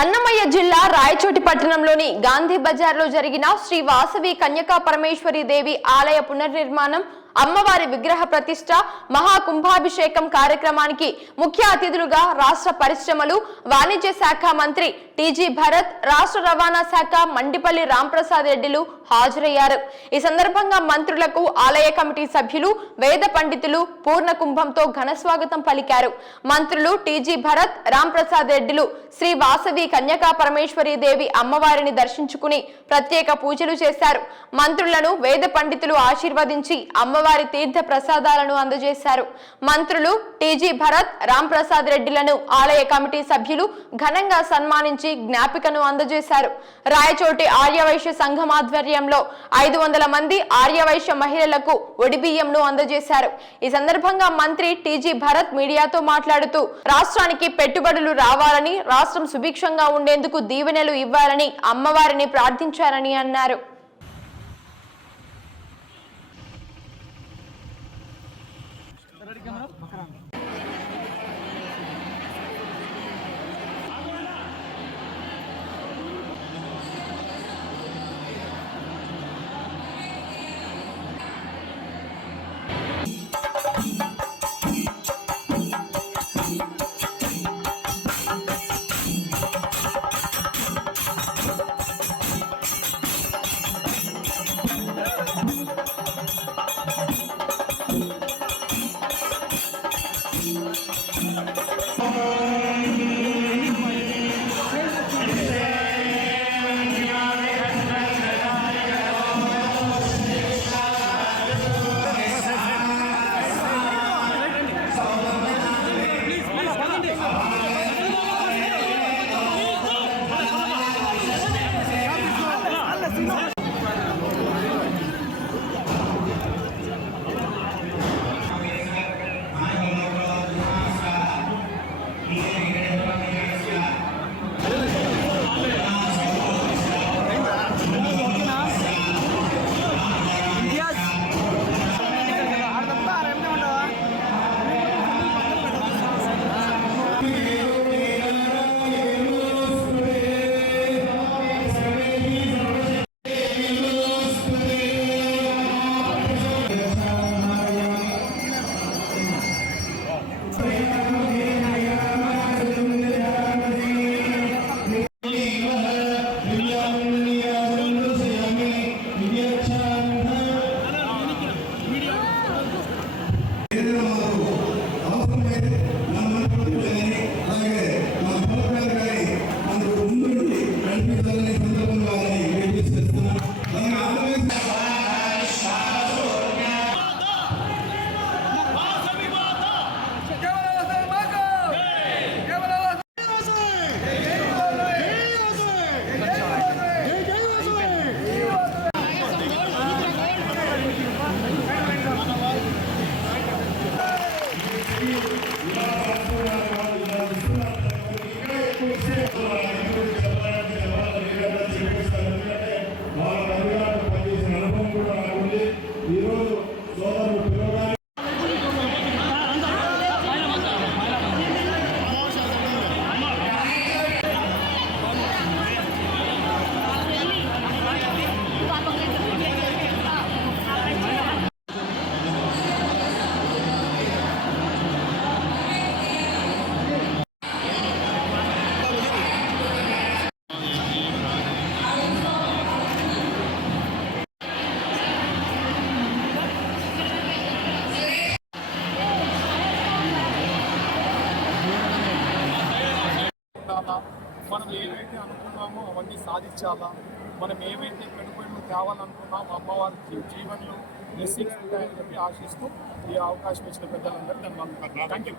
అన్నమయ్య జిల్లా రాయచోటి పట్టణంలోని గాంధీ బజార్లో జరిగిన శ్రీ వాసవి కన్యకా పరమేశ్వరి దేవి ఆలయ పునర్నిర్మాణం అమ్మవారి విగ్రహ ప్రతిష్ట మహాకుంభాభిషేకం కార్యక్రమానికి ముఖ్య అతిథులుగా రాష్ట్ర పరిశ్రమలు వాణిజ్య శాఖ మంత్రి టీజీ భరత్, రాష్ట్ర రవాణా శాఖ మండిపల్లి రాంప్రసాద్ రెడ్డిలు హాజరయ్యారు. ఈ సందర్భంగా మంత్రులకు ఆలయ కమిటీ సభ్యులు, వేద పండితులు పూర్ణ కుంభంతో ఘన స్వాగతం పలికారు. మంత్రులు టీజీ భరత్, రాంప్రసాద్ రెడ్డిలు శ్రీ వాసవి కన్యకా పరమేశ్వరి దేవి అమ్మవారిని దర్శించుకుని ప్రత్యేక పూజలు చేశారు. మంత్రులను వేద పండితులు ఆశీర్వదించి అమ్మవారి తీర్థ ప్రసాదాలను అందజేశారు. మంత్రులు టీజీ భరత్, రాంప్రసాద్ రెడ్డిలను ఆలయ కమిటీ సభ్యులు ఘనంగా సన్మానించి జ్ఞాపికను అందజేశారు. రాయచోటి ఆర్యవైశ్య సంఘం ఆధ్వర్యంలో 500 మంది ఆర్యవైశ్య మహిళలకు ఒడిబియ్యంను అందజేశారు. ఈ సందర్భంగా మంత్రి టీజీ భరత్ మీడియాతో మాట్లాడుతూ రాష్ట్రానికి పెట్టుబడులు రావాలని, రాష్ట్రం సుభిక్షంగా ఉండేందుకు దీవెనలు ఇవ్వాలని అమ్మవారిని ప్రార్థించారని అన్నారు. మనం ఏవైతే అనుకున్నామో అవన్నీ సాధించాలా, మనం ఏవైతే పెట్టుబడులు తేవాలనుకున్నామో అమ్మవారి జీవన్లు బ్లెస్సింగ్స్ ఉంటాయని చెప్పి ఆశిస్తూ ఈ అవకాశం ఇచ్చిన పెద్దలందరూ ధన్యవాదాలు. Thank you.